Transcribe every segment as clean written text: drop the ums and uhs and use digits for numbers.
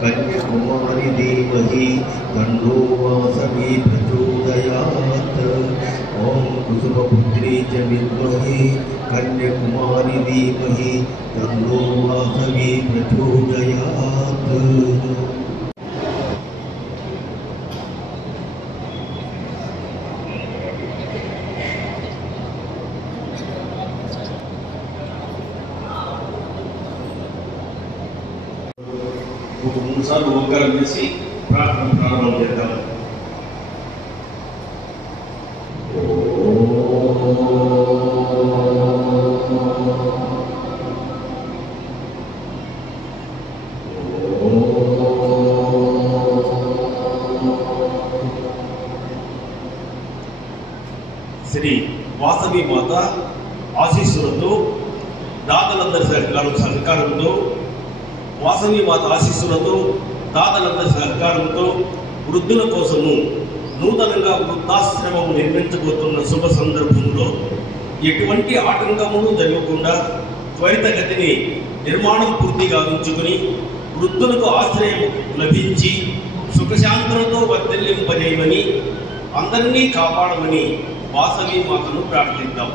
कन्याकुमारी धीमहि तन्नो वासवी प्रचोदयात्। ओम कुसुमपुत्री च विद्महे कन्याकुमारी धीमहि तन्नो वासवी प्रचोदयात्। మూడుసార్లు ఓంకారం చేసి ప్రార్థన ప్రారంభం చేద్దాం. శ్రీ వాసవి మాత ఆశీస్సులతో దాతలందరి సహకారంతో వాసవి మాత ఆశీస్సులతో దాతలందరి సహకారంతో వృద్ధుల కోసము నూతనంగా వృద్ధాశ్రమం నిర్మించబోతున్న శుభ సందర్భంలో ఎటువంటి ఆటంకములు జరగకుండా త్వరితగతిని నిర్మాణం పూర్తిగా ఉంచుకుని వృద్ధులకు ఆశ్రయం లభించి సుఖశాంతులతో వర్ధిల్లింపజేయమని అందరినీ కాపాడమని వాసవి మాతను ప్రార్థిద్దాం.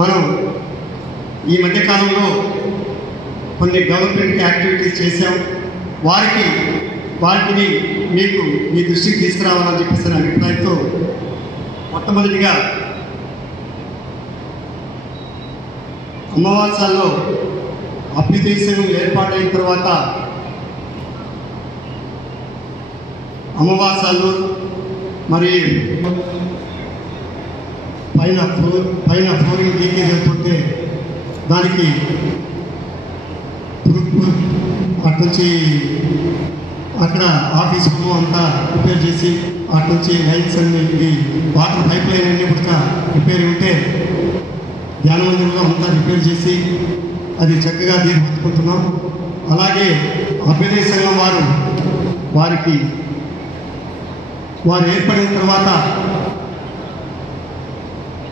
మనం ఈ మధ్యకాలంలో కొన్ని డెవలప్మెంట్ యాక్టివిటీస్ చేశాం. వాటిని మీకు మీ దృష్టికి తీసుకురావాలని చెప్పేసి అభిప్రాయంతో మొట్టమొదటిగా అమావాస్యలో అభ్యుదయసం ఏర్పాటైన తర్వాత అమావాస్యలో మరి పైన ఫ్లోరింగ్ లీకేజ్ అయిపోతే దానికి అటు నుంచి అక్కడ ఆఫీస్ రూమ్ అంతా రిపేర్ చేసి అటు నుంచి లైట్స్ అన్ని వాటర్ పైప్ లైన్ అన్నీ కూడా రిపేర్ ఉంటే ధ్యాన మందిరంలో అంతా రిపేర్ చేసి అది చక్కగా తీర్చుకుంటున్నాం. అలాగే అభ్యుదయ సంఘం వారు ఏర్పడిన తర్వాత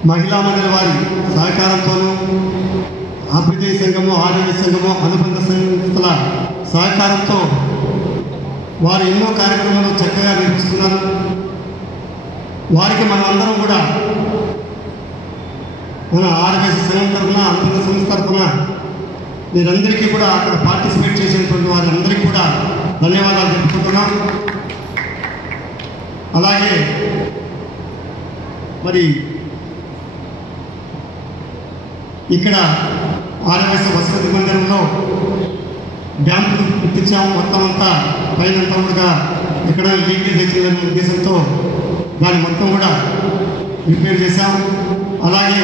మహిళా మండలి వారి సహకారంతోనూ అభ్యుదయ సంఘము ఆరోగ్య సంఘము అనుబంధ సంస్థల సహకారంతో వారు ఎన్నో కార్యక్రమాలు చక్కగా నిర్వహిస్తున్నారు. వారికి మనం అందరం కూడా మన ఆరోగ్య సంఘం తరఫున అనుబంధ సంస్థ తరఫున మీరందరికీ కూడా అక్కడ పార్టిసిపేట్ చేసినటువంటి వారందరికీ కూడా ధన్యవాదాలు చెప్పుకుంటున్నాం. అలాగే మరి ఇక్కడ ఆర్ఎస్ వసతి మందిరంలో డ్యాంపులు గుర్తించాము. మొత్తం అంతా పైనంతా కూడా ఎక్కడ లీకేజ్ వచ్చిందనే ఉద్దేశంతో దాన్ని మొత్తం కూడా రిపేర్ చేశాం. అలాగే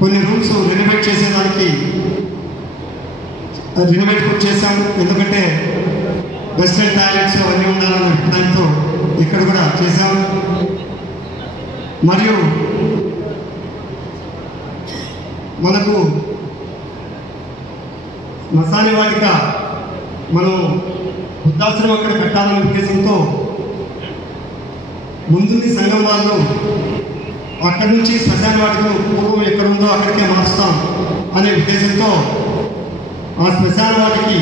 కొన్ని రూమ్స్ రెనోవేట్ చేసేదానికి రెనోవేట్ కూడా చేశాం. ఎందుకంటే వెస్టర్న్ టాయిలెట్స్ అవన్నీ ఉండాలన్న అభిప్రాయంతో ఇక్కడ కూడా చేశాం. మరియు మనకు శ్మశాన వాటిక మనం వృద్ధాశ్రమం అక్కడ పెట్టాలనే ఉద్దేశంతో ముందుంది సంఘం వాళ్ళు అక్కడి నుంచి శ్మశాన వాటికను పూర్వం ఎక్కడ ఉందో అక్కడికే మార్చుతాం అనే ఉద్దేశంతో ఆ శ్మశాన వాటికి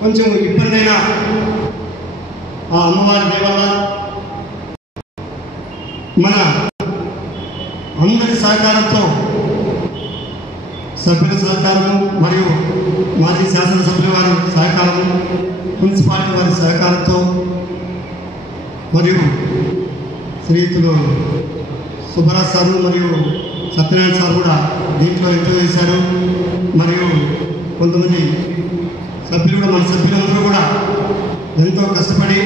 కొంచెం ఇబ్బంది అయినా ఆ అమ్మవారి దేవల్ల మన అందరి సహకారంతో సభ్యుల సహకారము మరియు మాజీ శాసనసభ్యుల వారి సహకారము మున్సిపాలిటీ వారి సహకారంతో మరియు శ్రీయుతులు సుబ్బరాజ్ సారు మరియు సత్యనారాయణ సార్ కూడా దీంట్లో ఎంతో చేశారు. మరియు కొంతమంది సభ్యులు కూడా మన సభ్యులందరూ కూడా ఎంతో కష్టపడి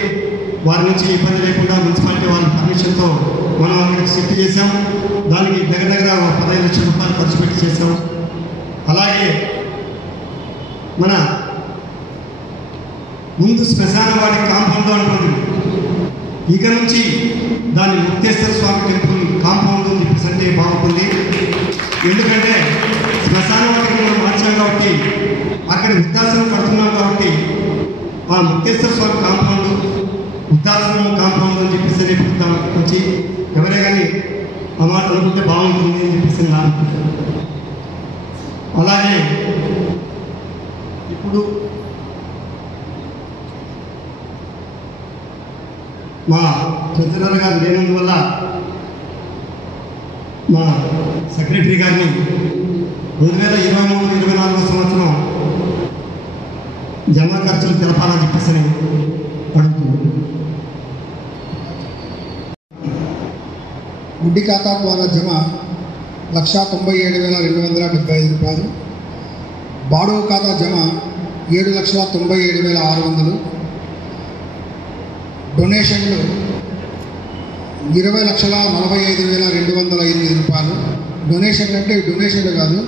వారి నుంచి ఇబ్బంది లేకుండా మున్సిపాలిటీ వాళ్ళ పర్మిషన్తో మనం అక్కడికి షిఫ్ట్ చేసాం. దానికి దగ్గర 15 లక్షల రూపాయలు ఖర్చు పెట్టి చేసాం. అలాగే మన ముందు శ్మశాన వాడి కాంపౌండ్ అనుకోండి, ఇక నుంచి దాన్ని ముక్తేశ్వర స్వామి టెంపుల్ కాంపౌండ్ అని చెప్పేసి అంటే బాగుంటుంది. ఎందుకంటే శ్మశాన వాటికి మనం మార్చాం కాబట్టి అక్కడ వృద్ధాశ్రమం కడుతున్నాం కాబట్టి ఆ ముక్తేశ్వర స్వామి కాంపౌండ్ వృద్ధాశ్రమం కాంపౌండ్ అని చెప్పేసి చెప్తాం వచ్చి ఎవరే కానీ ఆ మాట అనుకుంటే బాగుంటుంది అని చెప్పేసి నేను అనుకుంటాను. అలాగే ఇప్పుడు మా చంద్రరావు గారు లేనందువల్ల మా సెక్రటరీ గారిని 2023-24 సంవత్సరం జమా ఖర్చులు తెలపాలని చెప్పేసి అడుగుతున్నాను. గుడ్డి ఖాతా ద్వారా జమ 1,97,275 రూపాయలు. బాడుగ ఖాతా జమ 7,97,600. డొనేషన్లు 20,45,208 రూపాయలు. డొనేషన్లు అంటే డొనేషన్లు కాదు,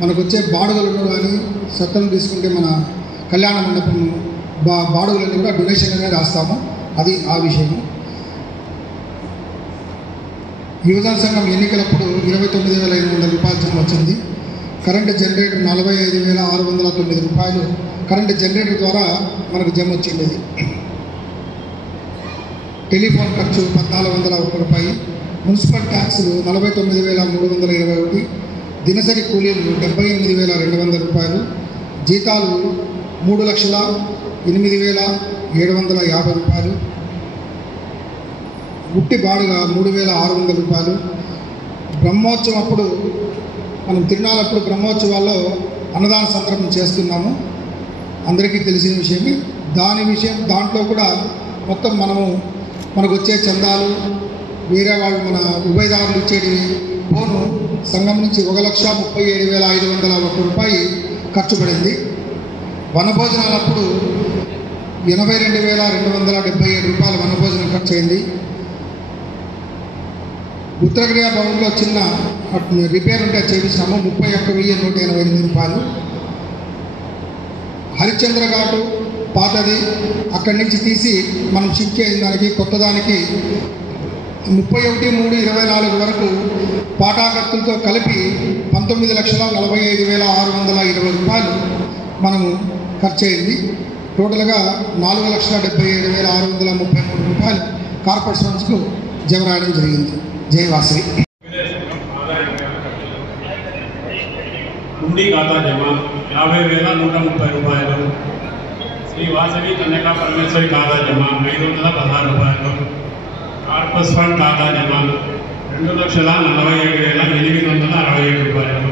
మనకు వచ్చే బాడుగలను కానీ సత్తలు తీసుకుంటే మన కళ్యాణ మండపం బాడుగలన్నీ కూడా డొనేషన్ అనేది రాస్తాము. అది ఆ విషయం. యువజన సంఘం ఎన్నికలప్పుడు 29,800 రూపాయలు జమ వచ్చింది. కరెంటు జనరేటర్ 45,609 రూపాయలు కరెంటు జనరేటర్ ద్వారా మనకు జమ వచ్చింది. టెలిఫోన్ ఖర్చు 1,401 రూపాయలు. మున్సిపల్ ట్యాక్సులు 49,321. దినసరి కూలీలు 78,200 రూపాయలు. జీతాలు 3,08,750 రూపాయలు. ఉట్టి బాడుగ 3,600 రూపాయలు. బ్రహ్మోత్సవం అప్పుడు మనం తిరునాళ్ళప్పుడు బ్రహ్మోత్సవాల్లో అన్నదాన సందర్భం చేస్తున్నాము, అందరికీ తెలిసిన విషయమే. దాంట్లో కూడా మొత్తం మనకు వచ్చే చందాలు వేరే వాళ్ళు మన ఉభయదారులు ఇచ్చేది పోను సంఘం నుంచి 1,37,501 రూపాయలు ఖర్చు పడింది. వనభోజనాలప్పుడు 82,277 రూపాయలు వనభోజనం ఖర్చు అయింది. ఉత్తరక్రియ భవన్లో చిన్న రిపేర్ ఉంటే చేయించాము, 31,188 రూపాయలు. హరిశ్చంద్ర ఘాటు పాతది అక్కడి నుంచి తీసి మనం షిఫ్ట్ చేసిన దానికి కొత్త దానికి 31/3/24 వరకు పాఠాకర్తలతో కలిపి 19,45,620 రూపాయలు మనము ఖర్చు అయింది. టోటల్గా 4,77,633 రూపాయలు కార్పొరేట్ ఫండ్స్కు జమ రాయడం జరిగింది. జై వాసవి. హుండీ ఖాతా జమ 50,130 రూపాయలు. శ్రీ వాసవి కన్యకా పరమేశ్వరి ఖాతా జమ 516 రూపాయలు. కార్పస్ ఫండ్ ఖాతా జమ 2,47,867 రూపాయలు.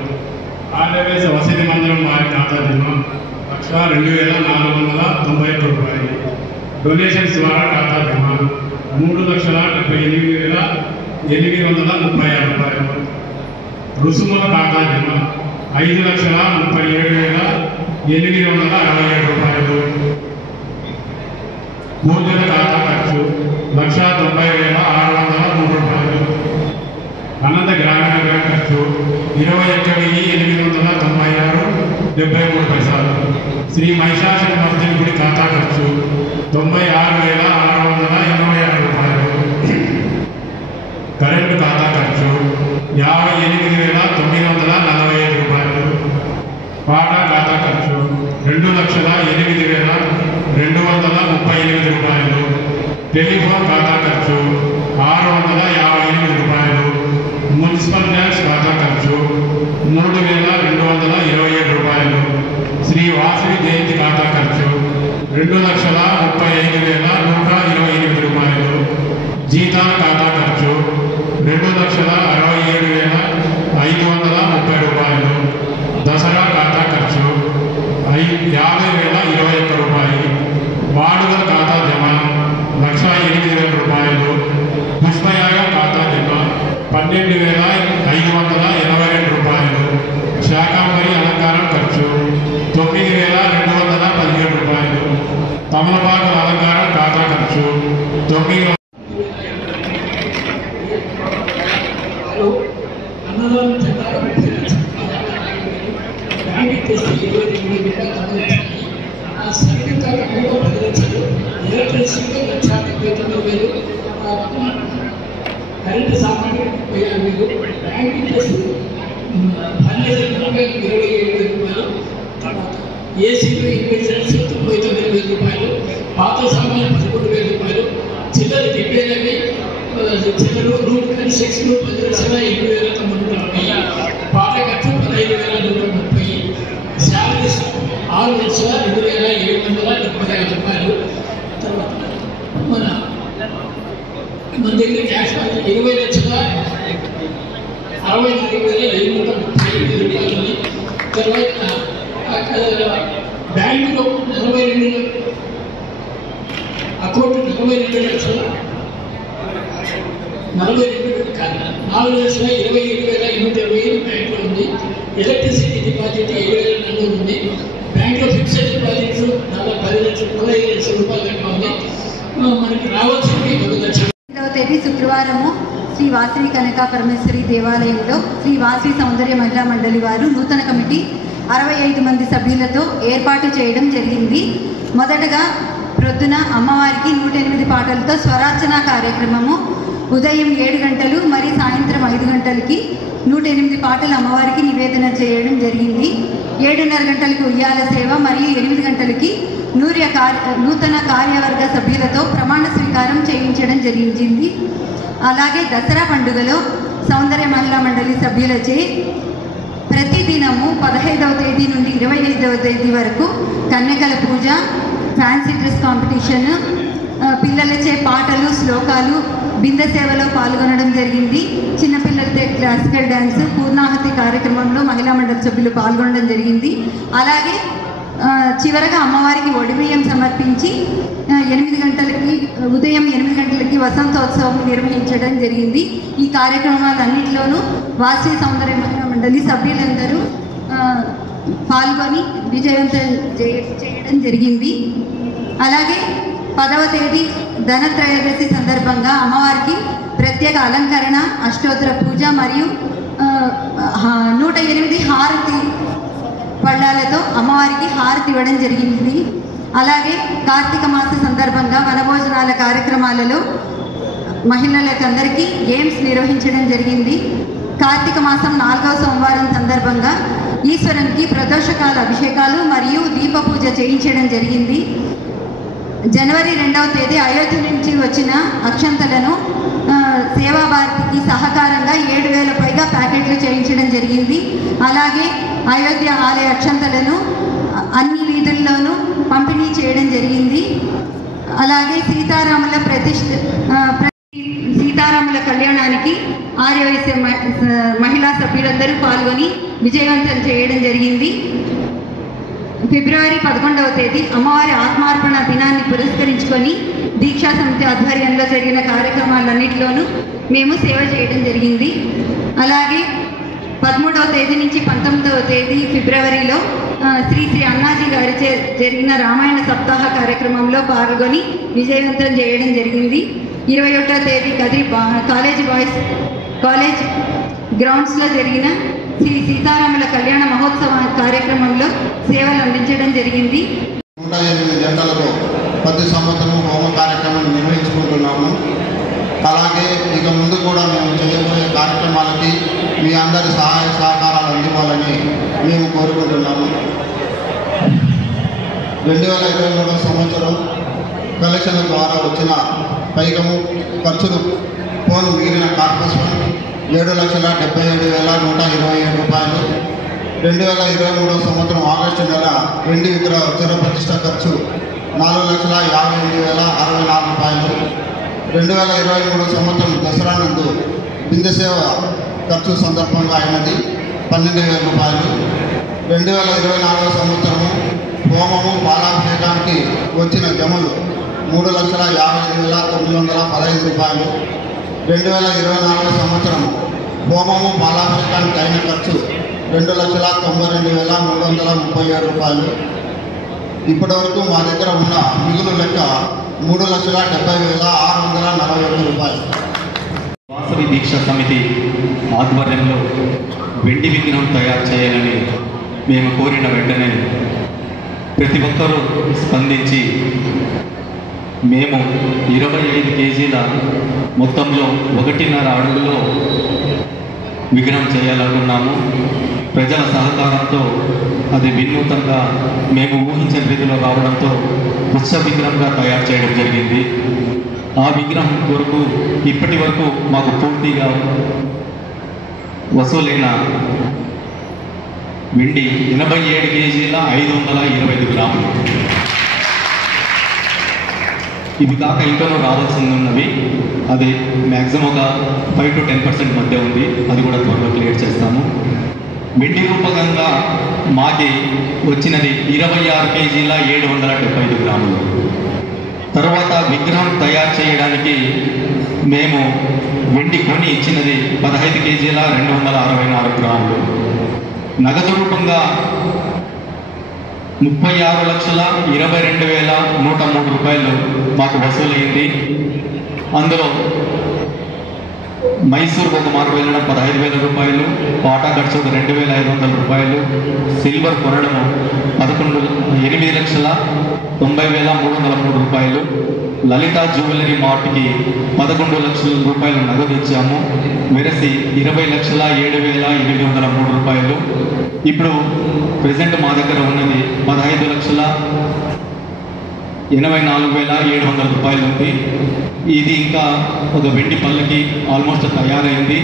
ఆర్డవేస్ వసతి మందిరం వారి ఖాతా జమ 1,02,491 రూపాయలు. డొనేషన్స్ ద్వారా ఖాతా జమ 3,78,836 రూపాయలు. రుసుముల ఖాతా జమ 5,37,867 రూపాయలు. భోజన ఖాతా ఖర్చు 1,90,603 రూపాయలు. అనంత గ్రామీణ బ్యాంక్ ఖర్చు 21,896.73 శ్రీ మహిషాసుర మర్దిని గుడి ఖాతా ఖర్చు 96,686 రూపాయలు. కరెంటు ఖాతా ఖర్చు 58,945 రూపాయలు. పాటా ఖాతా ఖర్చు 2,08,238 రూపాయలు. టెలిఫోన్ ఖాతా ఖర్చు 658 రూపాయలు. మున్సిపల్ ట్యాక్స్ ఖాతా ఖర్చు 3,227 రూపాయలు. శ్రీ వాసవి జయంతి ఖాతా ఖర్చు 2,35,128 రూపాయలు. జీతాల ఖాతా ఖర్చు 2,67,530 రూపాయలు. దసరా ఖాతా ఖర్చు 50,021 రూపాయలు. బాడుగల ఖాతా జమ 1,08,000 రూపాయలు. పుష్పయాగం ఖాతా జమ 12,582 రూపాయలు. శాకాంబరి అలంకారం ఖర్చు 9,217 రూపాయలు. తమలపాకుల అలంకారం ఖాతా ఖర్చు 9. కరెంటు సామాన్యులు 50,000, బ్యాంక్ ఇంట్రెస్ట్ ఫర్నిచర్ 27,000 రూపాయలు, ఏసీలు ఇన్వెస్టర్స్ 99,000 రూపాయలు, పాత సామాన్లు 11,000 రూపాయలు, చిల్లర రిపేర్లకి చిల్లరు 106లు 10,80,000 పాట ఖర్చు 15,130, శాలరీస్ 6,02,776 రూపాయలు. తర్వాత మన దగ్గర క్యాష్ 20,64,535 రూపాయలు ఉంది. తర్వాత బ్యాంకులో 42 అకౌంట్ 4,27,820 బ్యాంకులో ఉంది. ఎలక్ట్రిసిటీ డిపాజిట్ 7,400 ఉంది. బ్యాంకులో ఫిక్స్డ్ డిపాజిట్స్ 15,00,000 రూపాయలు దాకా ఉంది. మనకి రావాల్సింది 10 లక్షలు. 5వ తేదీ శుక్రవారము శ్రీ వాసవి కనకా పరమేశ్వరి దేవాలయంలో శ్రీ వాసవి సౌందర్య మహిళా మండలి వారు నూతన కమిటీ 65 మంది సభ్యులతో ఏర్పాటు చేయడం జరిగింది. మొదటగా ప్రొద్దున అమ్మవారికి 108 పాటలతో స్వరార్చన కార్యక్రమము ఉదయం 7 గంటలు మరియు సాయంత్రం 5 గంటలకి 108 పాటలు అమ్మవారికి నివేదన చేయడం జరిగింది. 7:30 గంటలకు ఉయ్యాల సేవ మరియు 8 గంటలకి నూతన కార్యవర్గ సభ్యులతో ప్రమాణ స్వీకారం చేయించడం జరిగింది. అలాగే దసరా పండుగలో సౌందర్య మహిళా మండలి సభ్యులచే ప్రతిదినము 15వ తేదీ నుండి 25వ తేదీ వరకు కన్యకల పూజ, ఫ్యాన్సీ డ్రెస్ కాంపిటీషన్, పిల్లలచే పాటలు, శ్లోకాలు, బిందె సేవలో పాల్గొనడం జరిగింది. చిన్నపిల్లలతో క్లాసికల్ డ్యాన్స్, పూర్ణాహతి కార్యక్రమంలో మహిళా మండలి సభ్యులు పాల్గొనడం జరిగింది. అలాగే చివరగా అమ్మవారికి ఒడిబియ్యం సమర్పించి 8 గంటలకి ఉదయం 8 గంటలకి వసంతోత్సవం నిర్వహించడం జరిగింది. ఈ కార్యక్రమాలన్నింటిలోనూ వాసవి సౌందర్య మహిళా మండలి సభ్యులందరూ పాల్గొని విజయవంతం చేయడం జరిగింది. అలాగే 10వ తేదీ ధనత్రయోదశి సందర్భంగా అమ్మవారికి ప్రత్యేక అలంకరణ, అష్టోత్తర పూజ మరియు 108 హారతి పళ్ళాలతో అమ్మవారికి హారతి ఇవ్వడం జరిగింది. అలాగే కార్తీక మాస సందర్భంగా వనభోజనాల కార్యక్రమాలలో మహిళలకందరికీ గేమ్స్ నిర్వహించడం జరిగింది. కార్తీక మాసం 4వ సోమవారం సందర్భంగా ఈశ్వరునికి ప్రదోషకాల అభిషేకాలు మరియు దీప పూజ చేయించడం జరిగింది. జనవరి 2వ తేదీ అయోధ్య నుంచి వచ్చిన అక్షంతలను సేవాభారతికి సహకారంగా 7,000 పైగా ప్యాకెట్లు చేయించడం జరిగింది. అలాగే అయోధ్య ఆలయ అక్షంతలను అన్ని వీధుల్లోనూ పంపిణీ చేయడం జరిగింది. అలాగే సీతారాముల కళ్యాణానికి ఆర్యవైశ్య మహిళా సభ్యులందరూ పాల్గొని విజయవంతం చేయడం జరిగింది. ఫిబ్రవరి 11వ తేదీ అమ్మవారి ఆత్మార్పణ దినాన్ని పురస్కరించుకొని దీక్షా సమితి ఆధ్వర్యంలో జరిగిన కార్యక్రమాలన్నింటిలోనూ మేము సేవ చేయడం జరిగింది. అలాగే 13వ తేదీ నుంచి 19వ తేదీ ఫిబ్రవరిలో శ్రీ అన్నాజీ గారిచే జరిగిన రామాయణ సప్తాహ కార్యక్రమంలో పాల్గొని విజయవంతం చేయడం జరిగింది. 21వ తేదీ కదిరి కాలేజ్ గ్రౌండ్స్లో జరిగిన శ్రీ సీతారాముల కళ్యాణ మహోత్సవ కార్యక్రమంలో సేవలు అందించడం జరిగింది. 108 గంటలకు ప్రతి సంవత్సరం హోమ కార్యక్రమం నిర్వహించుకుంటున్నాము. అలాగే ఇక ముందు కూడా మేము చేయబోయే కార్యక్రమాలకి మీ అందరి సహాయ సహకారాలు అందివ్వాలని మేము కోరుకుంటున్నాము. 2023 సంవత్సరం కలెక్షన్ల ద్వారా వచ్చిన పైకము ఖర్చులు పోను మిగిలిన కార్పొరేషన్ 7,77,127 రూపాయలు. 2023 సంవత్సరం ఆగస్టు నెల వెండి విగ్రహ చిర ప్రతిష్ట ఖర్చు 4,58,064 రూపాయలు. 2023 సంవత్సరం దసరా నందు బిందె సేవ ఖర్చు సందర్భంగా అయినది 12,000 రూపాయలు. 2024 సంవత్సరము హోమము పాలాభిషేకానికి వచ్చిన జమలు 3,58,915 రూపాయలు. 2024 సంవత్సరం హోమము పాలాభిషేకానికి అయిన ఖర్చు 2,92,337 రూపాయలు. ఇప్పటి వరకు మా దగ్గర ఉన్న మిగులు లెక్క 3,70,641 రూపాయలు. వాసవి దీక్షా సమితి ఆధ్వర్యంలో వెండి విగ్రహం తయారు చేయాలని మేము కోరిన వెంటనే ప్రతి ఒక్కరూ స్పందించి మేము 25 కేజీల మొత్తంలో 1.5 అడుగులో విగ్రహం చేయాలనుకున్నాము. ప్రజల సహకారంతో అది వినూతంగా మేము ఊహించిన రీతిలో రావడంతో ఉత్సవ విగ్రహంగా తయారు చేయడం జరిగింది. ఆ విగ్రహం కొరకు ఇప్పటి వరకు మాకు పూర్తిగా వసూలైన వెండి 87 కేజీల 525 గ్రాములు. ఇవి కాక ఇంకనూ రావాల్సి ఉన్నవి. అది మ్యాక్సిమం ఒక 5 to 10% మధ్య ఉంది. అది కూడా త్వరలో క్లియర్ చేస్తాము. వెండి రూపకంగా మాకి వచ్చినది 26 కేజీల 775 గ్రాములు. తర్వాత విగ్రహం తయారు చేయడానికి మేము వెండి కొని ఇచ్చినది 15 కేజీల 264 గ్రాములు. నగదు రూపంగా 36,22,103 రూపాయలు మాకు వసూలైంది. అందులో మైసూరుకు ఒక మార్కు వెళ్ళడం 15,000 రూపాయలు, పాటా ఖర్చు 2,500 రూపాయలు, సిల్వర్ కొనడము 8,90,303 రూపాయలు, లలిత జ్యువెలరీ మార్ట్కి 11 లక్షల రూపాయలు నగదు ఇచ్చాము. వెరసి 20,07,803 రూపాయలు. ఇప్పుడు ప్రజెంట్ మా దగ్గర ఉన్నది 15,84,700 రూపాయలు ఉంది. ఇది ఇంకా ఒక వెండి పల్లకి ఆల్మోస్ట్ తయారైంది.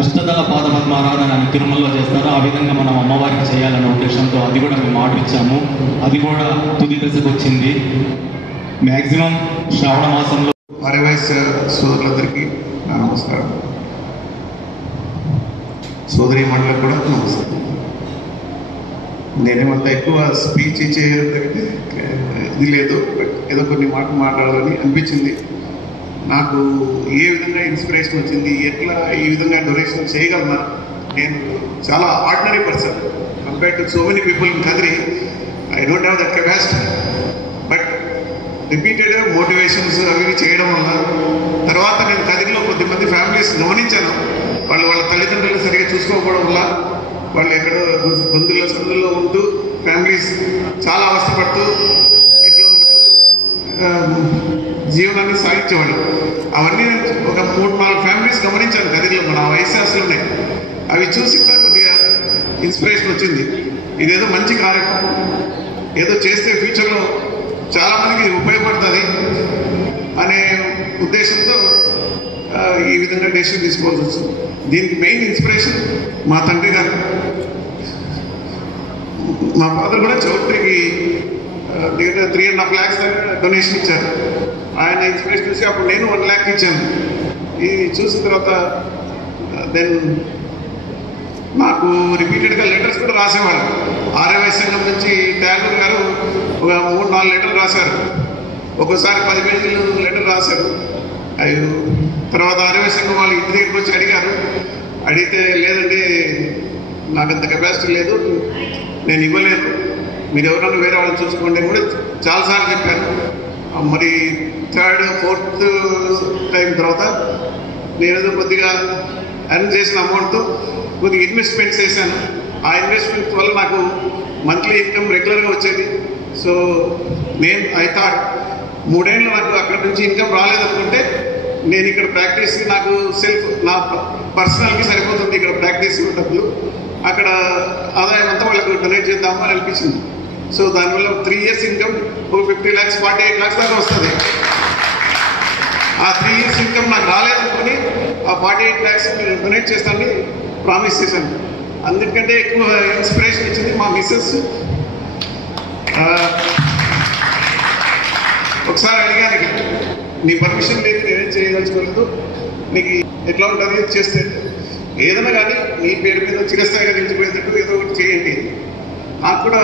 అష్టదళ పాదపద్మారాధన తిరుమలలో చేస్తారు. ఆ విధంగా మనం అమ్మవారికి చేయాలనే ఉద్దేశంతో అది కూడా మేము ఆర్డర్ ఇచ్చాము. అది కూడా తుది దశకు వచ్చింది. మ్యాక్సిమం శ్రావణ మాసంలో ఆర్యవైశ్య సోదరులందరికీ నా నమస్కారం. సోదరి మండలకు కూడా నమస్కారం. నేనేమంత ఎక్కువ స్పీచ్ ఇచ్చేది ఇది లేదు, బట్ ఏదో కొన్ని మాట్లాడాలని అనిపించింది. నాకు ఏ విధంగా ఇన్స్పిరేషన్ వచ్చింది, ఎట్లా ఈ విధంగా డొనేషన్ చేయగలనా. నేను చాలా ordinary person compared to so many people in Kadiri. I don't have that capacity. But repeated motivations అవి చేయడం వల్ల తర్వాత నేను కదిరిలో కొద్దిమంది ఫ్యామిలీస్ గమనించాను. వాళ్ళ తల్లిదండ్రులు సరిగ్గా చూసుకోకపోవడం వల్ల వాళ్ళు ఎక్కడో బంధువుల సందుల్లో ఉంటూ ఫ్యామిలీస్ చాలా అవస్థపడుతూ ఎట్లా జీవనాన్ని సాగించేవాళ్ళు. అవన్నీ ఒక 3-4 ఫ్యామిలీస్ గమనించాను కదిరిలో, మన వైశాస్లోనే. అవి చూసి కూడా కొద్దిగా ఇన్స్పిరేషన్ వచ్చింది. ఇదేదో మంచి కార్యక్రమం, ఏదో చేస్తే ఫ్యూచర్లో చాలామందికి ఇది ఉపయోగపడుతుంది అనే ఉద్దేశంతో ఈ విధంగా డెసిషన్ తీసుకోవాల్సి వచ్చింది. దీనికి మెయిన్ ఇన్స్పిరేషన్ మా తండ్రి గారు. మా ఫాదర్ కూడా చౌట్రీకి దగ్గర 3.5 lakhs డొనేషన్ ఇచ్చారు. ఆయన ఇన్స్పిరేషన్ చూసి అప్పుడు నేను 1 lakh ఇచ్చాను. ఇది చూసిన తర్వాత దెన్ నాకు రిపీటెడ్గా లెటర్స్ కూడా రాసేవాళ్ళు. ఆర్యవైశ్య సంఘం నుంచి ట్యాగూర్ గారు ఒక 3-4 లెటర్లు రాశారు. ఒక్కోసారి 10 పేజీలు లెటర్ రాశారు. అవి తర్వాత ఆర్యవైశ్య సంఘం వాళ్ళు ఇంటి దగ్గరికి వచ్చి అడిగారు. అడిగితే లేదండి, నాకు అంత కెపాసిటీ లేదు, నేను ఇవ్వలేదు, మీరు ఎవరన్నా వేరే వాళ్ళని చూసుకోండి అని కూడా చాలాసార్లు చెప్పాను. మరి 3rd, 4th టైం తర్వాత నేను కొద్దిగా ఎర్న్ చేసిన అమౌంట్తో కొద్దిగా ఇన్వెస్ట్మెంట్స్ చేశాను. ఆ ఇన్వెస్ట్మెంట్ వల్ల నాకు మంత్లీ ఇన్కమ్ రెగ్యులర్గా వచ్చేది. సో నేను ఐ థాట్ 3 ఏళ్ళు నాకు అక్కడ నుంచి ఇన్కమ్ రాలేదనుకుంటే నేను ఇక్కడ ప్రాక్టీస్ నాకు నా పర్సనల్కి సరిపోతుంది ఇక్కడ ప్రాక్టీస్ డబ్బులు, అక్కడ ఆదాయం అంతా వాళ్ళకు డొనేట్ చేద్దాము అని అనిపించింది. సో దానివల్ల 3 years ఇన్కమ్ ఒక 50 lakhs 48 lakhs దాకా వస్తుంది. ఆ 3 years ఇన్కమ్ నాకు రాలేదనుకుని ఆ 48 lakhs డొనేట్ చేస్తానని ప్రామిస్ చేశాను. అందుకంటే ఎక్కువ ఇన్స్పిరేషన్ ఇచ్చింది మా మిస్సెస్. ఒకసారి అడిగాను, నీ పర్మిషన్ లేదు, నేనేం చేయదలుచుకోలేదు, నీకు ఎట్లా ఉంటుంది చేస్తే ఏదైనా కానీ నీ పేరు మీద చిరస్థాయిగా నిలిచిపోయేటట్టు ఏదో ఒకటి చేయండి. నాకు కూడా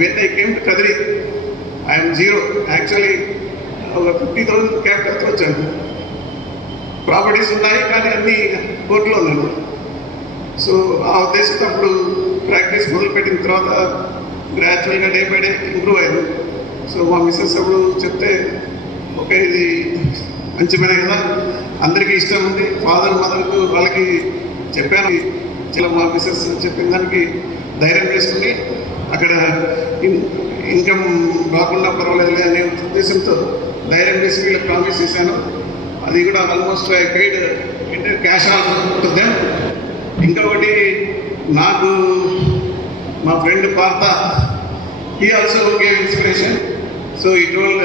when I came to Kadiri I'm zero. Actually ఒక 50,000 క్యాపిటల్తో వచ్చాను. ప్రాపర్టీస్ ఉన్నాయి కానీ అన్నీ కోర్టులో ఉన్నాను. సో ఆ ఉద్దేశంతో అప్పుడు ప్రాక్టీస్ మొదలుపెట్టిన తర్వాత గ్రాడ్యువల్గా డే బై డే ఇంప్రూవ్ అయ్యాను. సో మా మిస్సెస్ అప్పుడు చెప్తే ఓకే ఇది మంచి పనే కదా, అందరికీ ఇష్టం ఉంది, ఫాదర్ మదర్కు వాళ్ళకి చెప్పాను. చాలా మా మిస్సెస్ చెప్పిన దానికి ధైర్యం చేసుకుని అక్కడ ఇన్కమ్ రాకుండా పర్వాలేదు అనే ఉద్దేశంతో ధైర్యం చేసి వీళ్ళకి ప్రామిస్ చేశాను. అది కూడా almost I paid cash also to them. ఇంకొకటి నాకు మా friend Partha he also gave inspiration. So ఈ టోల్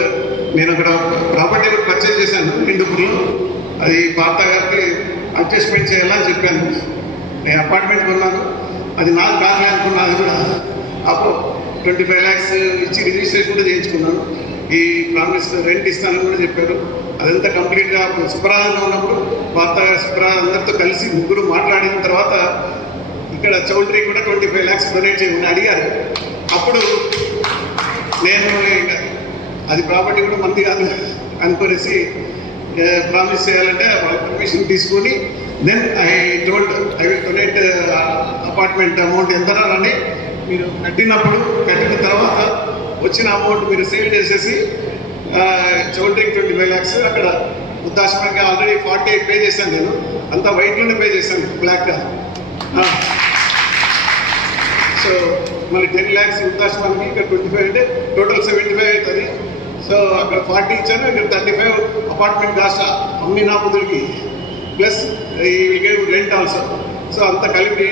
నేను అక్కడ ప్రాపర్టీ కూడా పర్చేజ్ చేశాను హిందూపూర్లో. అది పార్త గారికి అడ్జస్ట్మెంట్ చేయాలని చెప్పాను. నేను అపార్ట్మెంట్ కొన్నాను, అది నాకు కాదులే అనుకున్నా. అది కూడా అప్పుడు 25 lakhs ఇచ్చి రిజిస్ట్రేషన్ కూడా చేయించుకున్నాను. ఈ ప్రామిస్ రెంట్ ఇస్తానని కూడా చెప్పారు. అదంతా కంప్లీట్గా సుప్రభాతంలో ఉన్నప్పుడు పార్త గారు సుప్రభాత అందరితో కలిసి ముగ్గురు మాట్లాడిన తర్వాత ఇక్కడ చౌల్ట్రీ కూడా 25 lakhs డొనేట్ చేయమని అడిగారు. అప్పుడు నేను అది ప్రాపర్టీ కూడా మంది కాదు అనుకునేసి ప్రామిస్ చేయాలంటే వాళ్ళ పర్మిషన్ తీసుకొని then I told I will donate apartment amount ఎంత అని మీరు కట్టిన తర్వాత వచ్చిన అమౌంట్ మీరు సేవ్ చేసేసి చౌల్ట్రీకి 25 lakhs అక్కడ వృద్ధాశ్రమానికి ఆల్రెడీ 48 పే చేశాను. నేను అంతా వైట్లోనే పే చేశాను, బ్లాక్గా. సో మళ్ళీ 10 lakhs వృద్ధాశ్రమానికి, ఇక్కడ 25 అంటే టోటల్ 75 అవుతుంది. సో అక్కడ 40 ఇచ్చాను, ఇక్కడ 35 అపార్ట్మెంట్ కాస్ట్ అమ్మి నా బుద్ధుడికి ప్లస్ ఈ రెంట్ ఆల్సో. సో అంతా కలిపి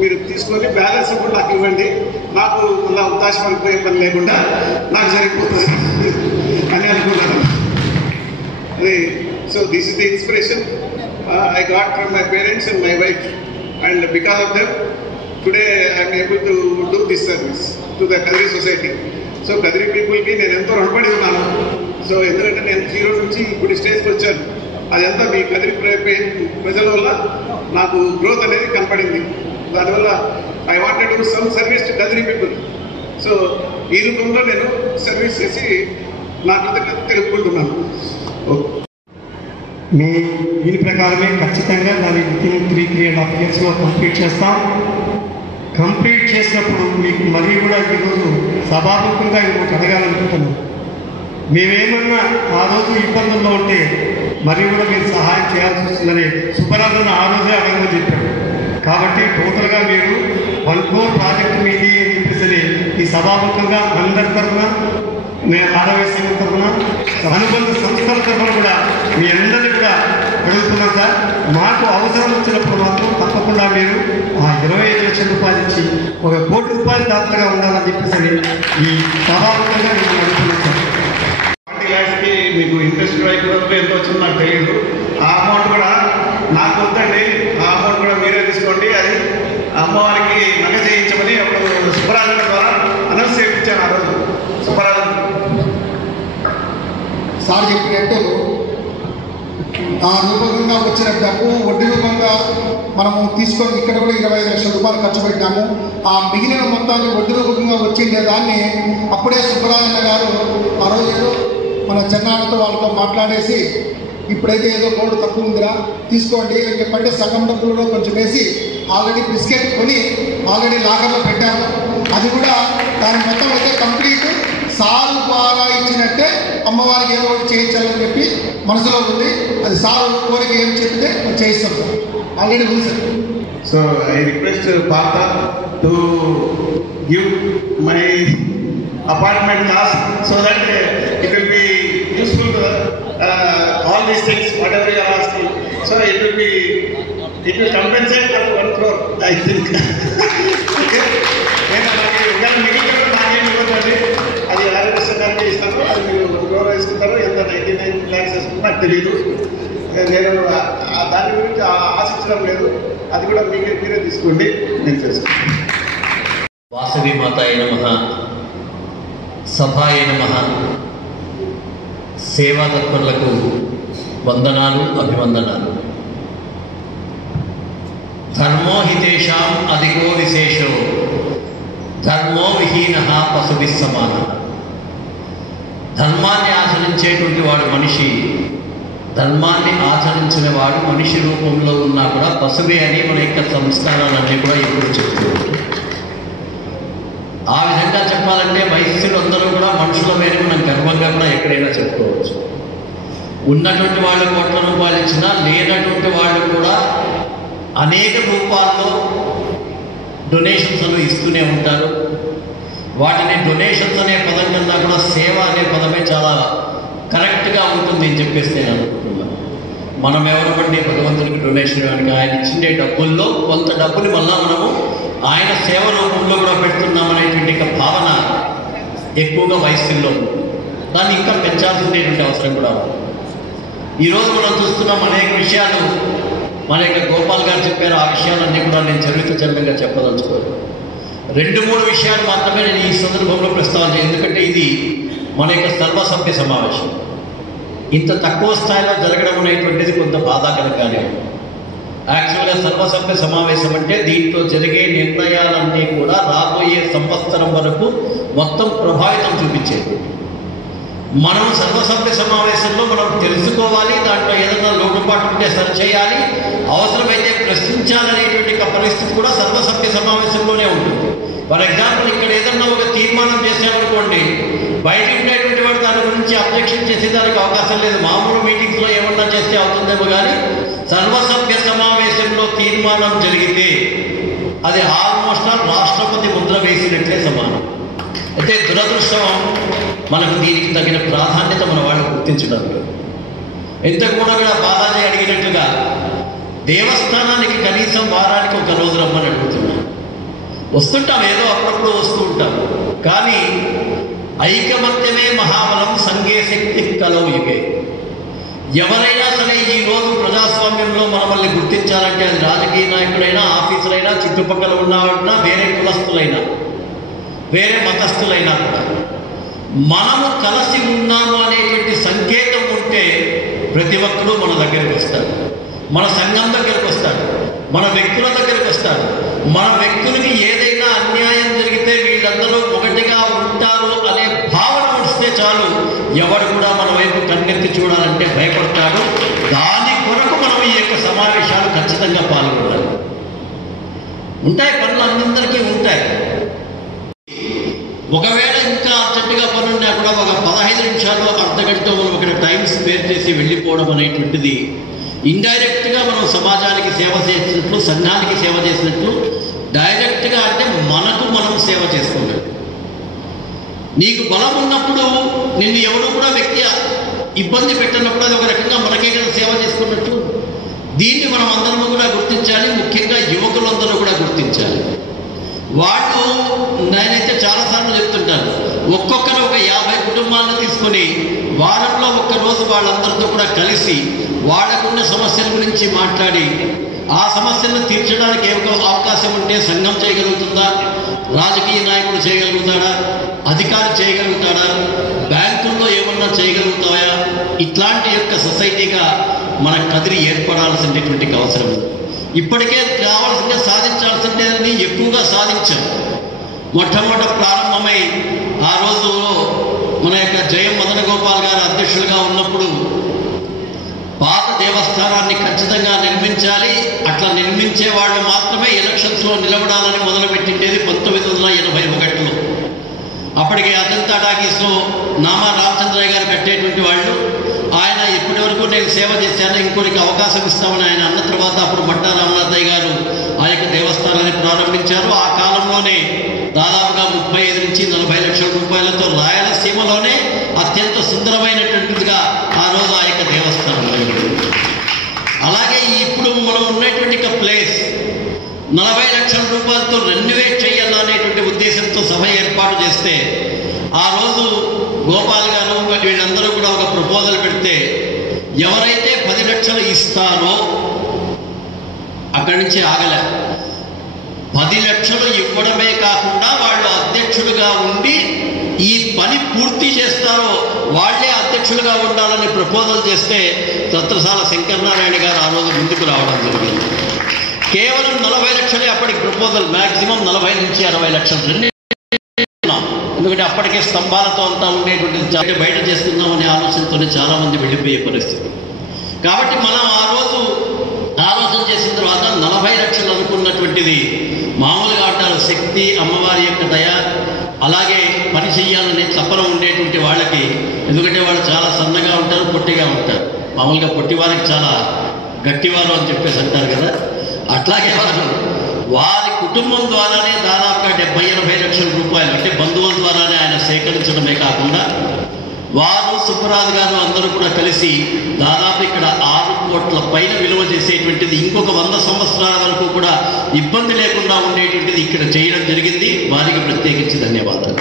మీరు తీసుకొని బ్యాలెన్స్ కూడా నాకు ఇవ్వండి, నాకు మళ్ళీ వృద్ధాశ్రమానికి పోయే పని లేకుండా నాకు సరిపోతుంది అని అనుకున్నాను. అది so this is the inspiration I got from my parents and my wife, and because of them today I'm able to do this service to the Kadiri society. So Kadiri పీపుల్కి నేను ఎంతో రుణపడి ఉన్నాను. సో ఎందుకంటే నేను 0 నుంచి ఇప్పుడు స్టేజ్కి వచ్చాను. అదంతా మీ కదిరి ప్రజల వల్ల నాకు గ్రోత్ అనేది కనపడింది. దానివల్ల I wanted to do some service to Kadiri people. So ఈ రూపంలో నేను సర్వీస్ చేసి నా కృతజ్ఞత తెలుపుకుంటున్నాను. మీ దీని ప్రకారమే ఖచ్చితంగా దాన్ని వితిన్ 3.5 yearsలో కంప్లీట్ చేస్తాం. కంప్లీట్ చేసినప్పుడు మీకు మరీ కూడా ఈరోజు సభాముఖంగా ఇంకోటి అడగాలనుకుంటున్నాం. మేమేమన్నా ఆ రోజు ఇబ్బందుల్లో ఉంటే మరీ కూడా మీరు సహాయం చేయాల్సి వస్తుందని సుబ్బరాజును ఆ రోజే అడగమని చెప్పాడు. కాబట్టి టోటల్గా మీరు 1 crore ప్రాజెక్టు మీది అని చెప్పేసి ఈ సభాముఖంగా అందరి తరఫున, మేము ఆరోగ్య సంఘం తరఫున, అనుబంధ సంస్థల తరఫున కూడా మీ అందరినీ కూడా అడుగుతున్నాం సార్. మాకు అవసరం వచ్చినప్పుడు మాత్రం తప్పకుండా మీరు ఆ 25 లక్షల రూపాయలు ఇచ్చి 1 కోటి రూపాయల దాతలుగా ఉండాలని చెప్పేసి ఈ సభాముఖంగా మేము అడుగుతున్నాం సార్. 40 lakhsకి మీకు ఇంట్రెస్ట్ రైట్ ఎంత వచ్చిందో నాకు తెలియదు. ఆ అమౌంట్ కూడా నాకు వద్దండి, ఆ అమౌంట్ కూడా మీరే తీసుకోండి, అది అమ్మవారికి నగ చేయించమని అప్పుడు సుబ్బరాజు ద్వారా అనౌన్స్ చేయించాను. ఆ రోజు సుబ్బరాజు సార్ చెప్పినట్టు ఆ రూపకంగా వచ్చిన డబ్బు వడ్డీ రూపంగా మనము తీసుకొని ఇక్కడ కూడా 25 లక్షల రూపాయలు ఖర్చు పెట్టాము. ఆ మిగిలిన మొత్తాన్ని వడ్డీ రూపకంగా వచ్చిండే దాన్ని అప్పుడే సుబ్బరాజన్న గారు ఆ రోజు ఏదో మన చెన్నాలతో వాళ్ళతో మాట్లాడేసి ఇప్పుడైతే ఏదో గోల్డ్ తక్కువ ఉందిరా తీసుకోండి అని చెప్పంటే సగం డబ్బులలో కొంచెం వేసి ఆల్రెడీ బిస్కెట్ కొని ఆల్రెడీ లాకర్లో పెట్టాము. అది కూడా దాని మొత్తం అయితే కంప్లీట్ సారు బాగా ఇచ్చినట్టే అమ్మవారికి ఏదో ఒకటి చేయించాలని చెప్పి మనసులో ఉంది. అది సారు కోరిక ఏం చెప్తే చేయిస్తాం సార్, ఆల్రెడీ ఉంది sir. So I request Partha to give my apartment cost so that it will be useful to all these things whatever you are asking. So it will compensate for 1 crore I think. Okay, నేను నాకు మిగిలిన నాకేం ఇవ్వదండి, అది ఆరోగ్య గారికి ఇస్తాను. అది మీరు 1 crore వేసుకుంటారు, ఎంత 99 lakhs వేసుకుంటారు నాకు తెలియదు. నేను దాని గురించి ఆశించడం లేదు, అది కూడా మీరే తీసుకోండి, నేను చేసుకుంటాను. వాసవి మాతాయ నమః, సభాయ నమః. సేవా తత్పరులకు వందనాలు, అభివందనాలు. ధర్మో హితేషాం అధికో విశేషో ధర్మో విహీన పశుభి సమాన. ధర్మాన్ని ఆచరించేటువంటి వాడు మనిషి, ధర్మాన్ని ఆచరించిన వాడు మనిషి రూపంలో ఉన్నా కూడా పశువే అని మన యొక్క సంస్కారాలన్నీ కూడా ఎప్పుడు చెప్తూ ఉంటాయి. ఆ విధంగా చెప్పాలంటే వైశ్యులు అందరూ కూడా మనుషులమేని మనం గర్వంగా కూడా ఎక్కడైనా చెప్పుకోవచ్చు. ఉన్నటువంటి వాళ్ళు 1 కోట్ల రూపాయలు ఇచ్చినా లేనటువంటి వాళ్ళు కూడా అనేక రూపాల్లో డొనేషన్స్ ఇస్తూనే ఉంటారు. వాటిని డొనేషన్స్ అనే పదం కన్నా కూడా సేవ అనే పదమే చాలా కరెక్ట్గా ఉంటుంది అని చెప్పేసి నేను అనుకుంటున్నాను. మనం ఎవరమండి భగవంతుడికి డొనేషన్ కానీ ఆయన ఇచ్చిండే డబ్బుల్లో కొంత డబ్బుని మళ్ళా మనము ఆయన సేవ రూపంలో కూడా పెడుతున్నాం అనేటువంటి భావన ఎక్కువగా వయస్సుల్లో దాన్ని ఇంకా పెంచాల్సినటువంటి అవసరం కూడా ఉంది. ఈరోజు మనం చూస్తున్నాం అనేక విషయాలు మన యొక్క గోపాల్ గారు చెప్పారు. ఆ విషయాలన్నీ కూడా నేను చరిత్రచరణంగా చెప్పదలుచుకోను. 2-3 విషయాలు మాత్రమే నేను ఈ సందర్భంలో ప్రస్తావన, ఎందుకంటే ఇది మన యొక్క సర్వసభ్య సమావేశం. ఇంత తక్కువ స్థాయిలో జరగడం అనేటువంటిది కొంత బాధాకరంగానే ఉంది. యాక్చువల్గా సర్వసభ్య సమావేశం అంటే దీంట్లో జరిగే నిర్ణయాలన్నీ కూడా రాబోయే సంవత్సరం వరకు మొత్తం ప్రభావితం చూపించేది. మనం సర్వసభ్య సమావేశంలో మనం తెలుసుకోవాలి, దాంట్లో ఏదైనా లోటుపాటు ఉంటే సరిచేయాలి, అవసరమైతే ప్రశ్నించాలనేటువంటి పరిస్థితి కూడా సర్వసభ్య సమావేశంలోనే ఉంటుంది. ఫర్ ఎగ్జాంపుల్ ఇక్కడ ఏదన్నా ఒక తీర్మానం చేసామనుకోండి, బయట ఉండేటువంటి వాడు దాని గురించి అబ్జెక్షన్ చేసేదానికి అవకాశం లేదు. మామూలు మీటింగ్స్లో ఏమన్నా చేస్తే అవుతుందేమో కానీ సర్వసభ్య సమావేశంలో తీర్మానం జరిగితే అది ఆల్మోస్ట్ రాష్ట్రపతి ముద్ర వేసినట్లే సమానం. అయితే దురదృష్టం మనకు దీనికి తగిన ప్రాధాన్యత మన వాళ్ళు గుర్తించడం లేదు. ఇంతకు కూడా బాలాజీ అడిగినట్లుగా దేవస్థానానికి కనీసం వారానికి ఒక రోజు రమ్మని అడుగుతున్నాం. వస్తుంటాం, ఏదో అప్పుడప్పుడు వస్తూ ఉంటాం. కానీ ఐకమత్యమే మహాబలం, సంఘే శక్తి కలవు యుగే. ఎవరైనా సరే ఈ రోజు ప్రజాస్వామ్యంలో మనల్ని గుర్తించాలంటే అది రాజకీయ నాయకులైనా, ఆఫీసులైనా, చుట్టుపక్కల ఉన్నవాడినా, వేరే కులస్తులైనా, వేరే మతస్థులైనా కూడా మనము కలిసి ఉన్నాము అనేటువంటి సంకేతం ఉంటే ప్రతి ఒక్కరూ మన దగ్గరికి వస్తారు, మన సంఘం దగ్గరికి వస్తాడు, మన వ్యక్తుల దగ్గరికి వస్తాడు. మన వ్యక్తులకి ఏదైనా అన్యాయం జరిగితే వీళ్ళందరూ ఒకటిగా ఉంటారు అనే భావన వస్తే చాలు, ఎవడు కూడా మన వైపు కన్నెత్తి చూడాలంటే భయపడతాడు. దాని కొరకు మనం ఈ యొక్క సమావేశాలు ఖచ్చితంగా పాల్గొనాలి. ఉంటాయి, పనులు అందరికీ ఉంటాయి. ఒకవేళ ఇంకా అర్జెంటుగా పనున్నా కూడా ఒక 15 నిమిషాలు, అర్ధగంటతో మనం ఇక్కడ టైం స్పేర్ చేసి వెళ్ళిపోవడం అనేటువంటిది ఇండైరెక్ట్గా మనం సమాజానికి సేవ చేసినట్లు, సంఘానికి సేవ చేసినట్లు, డైరెక్ట్గా అంటే మనకు మనం సేవ చేసుకోవాలి. నీకు బలం ఉన్నప్పుడు నిన్ను ఎవడు కూడా వ్యక్తి ఇబ్బంది పెట్టినప్పుడు అది ఒక రకంగా మనకే కదా సేవ చేసుకున్నట్టు. దీన్ని మనం అందరం కూడా గుర్తించాలి. ముఖ్యంగా యువకులందరూ కూడా గుర్తించాలి. వాళ్ళు, నేనైతే చాలాసార్లు చెప్తుంటాను, ఒక్కొక్కరు ఒక 50 కుటుంబాలను తీసుకొని వారంలో ఒక్కరోజు వాళ్ళందరితో కూడా కలిసి వాళ్ళకున్న సమస్యల గురించి మాట్లాడి ఆ సమస్యలను తీర్చడానికి ఏ అవకాశం ఉంటే సంఘం చేయగలుగుతుందా, రాజకీయ నాయకుడు చేయగలుగుతాడా, అధికారి చేయగలుగుతాడా, బ్యాంకుల్లో ఏమన్నా చేయగలుగుతాయా, ఇట్లాంటి యొక్క సొసైటీగా మన కదిరి ఏర్పడాల్సినటువంటి అవసరం ఉంది. ఇప్పటికే కావాల్సిందే సాధించాల్సిందేదని ఎక్కువగా సాధించాం. మొట్టమొదట ప్రారంభమై ఆ రోజు మన యొక్క జయం మదన గోపాల్ గారు అధ్యక్షులుగా ఉన్నప్పుడు పాత దేవస్థానాన్ని ఖచ్చితంగా నిర్మించాలి, అట్లా నిర్మించే వాళ్ళు మాత్రమే ఎలక్షన్స్లో నిలబడాలని మొదలుపెట్టిండేది 1981లో. అప్పటికి అజంతా టాకీస్లో నామా రామచంద్రయ్య గారు కట్టేటువంటి వాళ్ళు, ఆయన ఇప్పటి వరకు నేను సేవ చేశాను, ఇంకొకరికి అవకాశం ఇస్తామని ఆయన అన్న తర్వాత అప్పుడు మట్టా రామనాథయ్య గారు ఆ యొక్క దేవస్థానాన్ని ప్రారంభించారు. ఆ కాలంలోనే దాదాపుగా 35 నుంచి 40 లక్షల రూపాయలతో రాయలసీమలోనే అత్యంత సుందరమైనటువంటిదిగా ఆ రోజు ఆ యొక్క దేవస్థానం. అలాగే ఇప్పుడు మనం ఉన్నటువంటి ప్లేస్ 40 లక్షల రూపాయలతో రెన్యువేట్ చేయాలనేటువంటి ఉద్దేశంతో సభ ఏర్పాటు చేస్తే ఆ రోజు గోపాల్ గారు వీళ్ళందరూ కూడా ఒక ప్రపోజల్ పెడితే ఎవరైతే 10 లక్షలు ఇస్తారో అక్కడి నుంచి ఆగలే. 10 లక్షలు ఇవ్వడమే కాకుండా వాళ్ళు అధ్యక్షులుగా ఉండి ఈ పని పూర్తి చేస్తారో వాళ్ళే అధ్యక్షులుగా ఉండాలని ప్రపోజల్ చేస్తే సత్రసాల శంకరనారాయణ గారు ఆ రోజు ముందుకు రావడం జరిగింది. కేవలం 40 లక్షలే అప్పటికి ప్రపోజల్, మ్యాక్సిమం 40 నుంచి 60 లక్షలు. ఎందుకంటే అప్పటికే స్తంభాలతో అంతా ఉండేటువంటి బయట చేస్తున్నాం అనే ఆలోచనతోనే చాలామంది వెళ్ళిపోయే పరిస్థితి. కాబట్టి మనం ఆ రోజు ఆలోచన చేసిన తర్వాత 40 లక్షలు అనుకున్నటువంటిది మామూలుగా అంటారు శక్తి, అమ్మవారి యొక్క దయ, అలాగే పని చెయ్యాలనే తపన ఉండేటువంటి వాళ్ళకి. ఎందుకంటే వాళ్ళు చాలా సన్నగా ఉంటారు, పొట్టిగా ఉంటారు. మామూలుగా పొట్టి వారికి చాలా గట్టివారు అని చెప్పేసి అంటారు కదా, అట్లాగే వారి కుటుంబం ద్వారానే దాదాపుగా 70-80 లక్షల రూపాయలు అంటే బంధువుల ద్వారానే ఆయన సేకరించడమే కాకుండా వారు సుబ్బరాజు గారు అందరూ కూడా కలిసి దాదాపు ఇక్కడ 6 కోట్ల పైన విలువ చేసేటువంటిది ఇంకొక 100 సంవత్సరాల వరకు కూడా ఇబ్బంది లేకుండా ఉండేటువంటిది ఇక్కడ చేయడం జరిగింది. వారికి ప్రత్యేకించి ధన్యవాదాలు.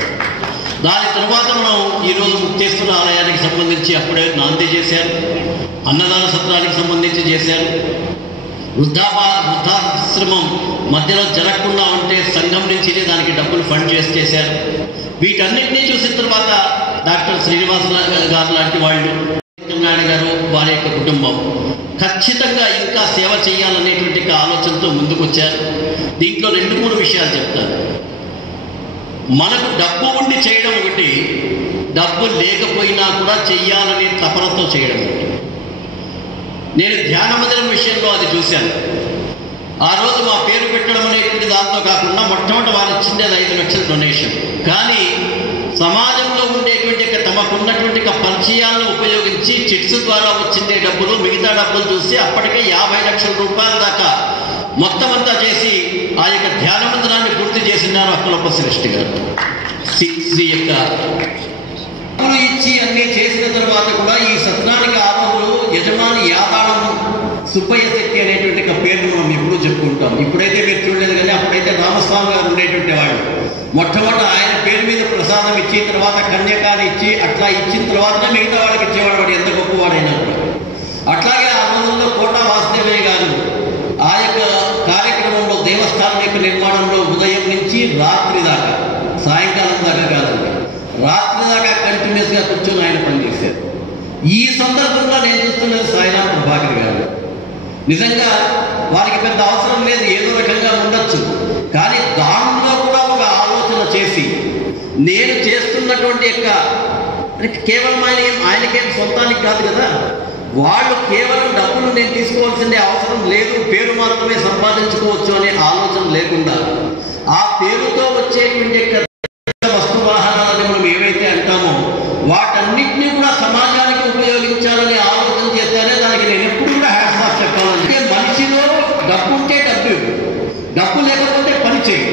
దాని తర్వాత మనం ఈరోజు ముక్తేశ్వర ఆలయానికి సంబంధించి అప్పుడే నాంది చేశారు, అన్నదాన సత్రానికి సంబంధించి చేశారు, వృద్ధాశ్రమం మధ్యలో జరగకుండా ఉంటే సంఘం నుంచి దానికి డబ్బులు ఫండ్ చేశారు. వీటన్నిటినీ చూసిన తర్వాత డాక్టర్ శ్రీనివాస గారు లాంటి వాళ్ళు, నాయుడు గారు, వారి యొక్క కుటుంబం ఖచ్చితంగా ఇంకా సేవ చేయాలనేటువంటి ఆలోచనతో ముందుకు వచ్చారు. దీంట్లో 2-3 విషయాలు చెప్తాను. మనకు డబ్బు ఉండి చేయడం ఒకటి, డబ్బు లేకపోయినా కూడా చెయ్యాలని తపనతో చేయడం ఒకటి. నేను ధ్యాన మందిరం విషయంలో అది చూశాను. ఆ రోజు మా పేరు పెట్టడం అనేటువంటి దాంతో కాకుండా మొట్టమొదటి వారు ఇచ్చింది 5 లక్షల డొనేషన్. కానీ సమాజంలో ఉండేటువంటి తమకున్నటువంటి పరిచయాలను ఉపయోగించి చిట్స్ ద్వారా వచ్చిందే డబ్బులు, మిగతా డబ్బులు చూసి అప్పటికే 50 లక్షల రూపాయల దాకా మొత్తం అంతా చేసి ఆ యొక్క ధ్యాన మందిరాన్ని పూర్తి చేసినారు అక్కలప్ప శ్రేష్ఠి గారు. శ్రీ యొక్క డబ్బులు ఇచ్చి అన్నీ చేసిన తర్వాత కూడా ఈ సత్రానికి ఆపములు యజమాని యాదాళం సుబ్బయ్య శక్తి అనేటువంటి పేరును మనం ఎప్పుడూ చెప్పుకుంటాం. ఇప్పుడైతే మీరు చూడలేదు కానీ అప్పుడైతే రామస్వామి గారు ఉండేటువంటి వాడు. మొట్టమొదట ఆయన పేరు మీద ప్రసాదం ఇచ్చి తర్వాత కన్యకాన్ని ఇచ్చి అట్లా ఇచ్చిన తర్వాతనే మిగతా వాళ్ళకి ఇచ్చేవాడు. వాడు ఎంత గొప్పవాడైనా కూడా. అట్లాగే ఆ రోజుల్లో కోట వాసుదేవయ్య గారు ఆ యొక్క కార్యక్రమంలో దేవస్థానం యొక్క నిర్మాణంలో ఉదయం నుంచి రాత్రి దాకా, సాయంకాలం దాకా కాదండి, రాత్రి దాకా కంటిన్యూస్గా కూర్చొని ఆయన పనిచేశారు. ఈ సందర్భంగా నేను చూస్తున్నది సాయిరాం ప్రభాకర్ గారు. నిజంగా వారికి పెద్ద అవసరం లేదు, ఏదో రకంగా ఉండొచ్చు. కానీ దానిలో కూడా ఒక ఆలోచన చేసి నేను చేస్తున్నటువంటి యొక్క కేవలం ఆయనకేం సొంతానికి కాదు కదా, వాళ్ళు కేవలం డబ్బులు నేను తీసుకోవాల్సిందే అవసరం లేదు, పేరు మాత్రమే సంపాదించుకోవచ్చు అనే ఆలోచన లేకుండా ఆ పేరుతో వచ్చేటువంటి వస్తు వాహనాలని మనం ఏవైతే అంటామో వాటన్నిటినీ కూడా సమాజానికి ఉపయోగించాలని ఆలోచన చేస్తానే దానికి నేను ఎప్పుడు కూడా హ్యాట్స్ ఆఫ్ చెప్పాలంటే, మనిషిలో డబ్బు ఉంటే డబ్బు లేకపోతే పని చేయి,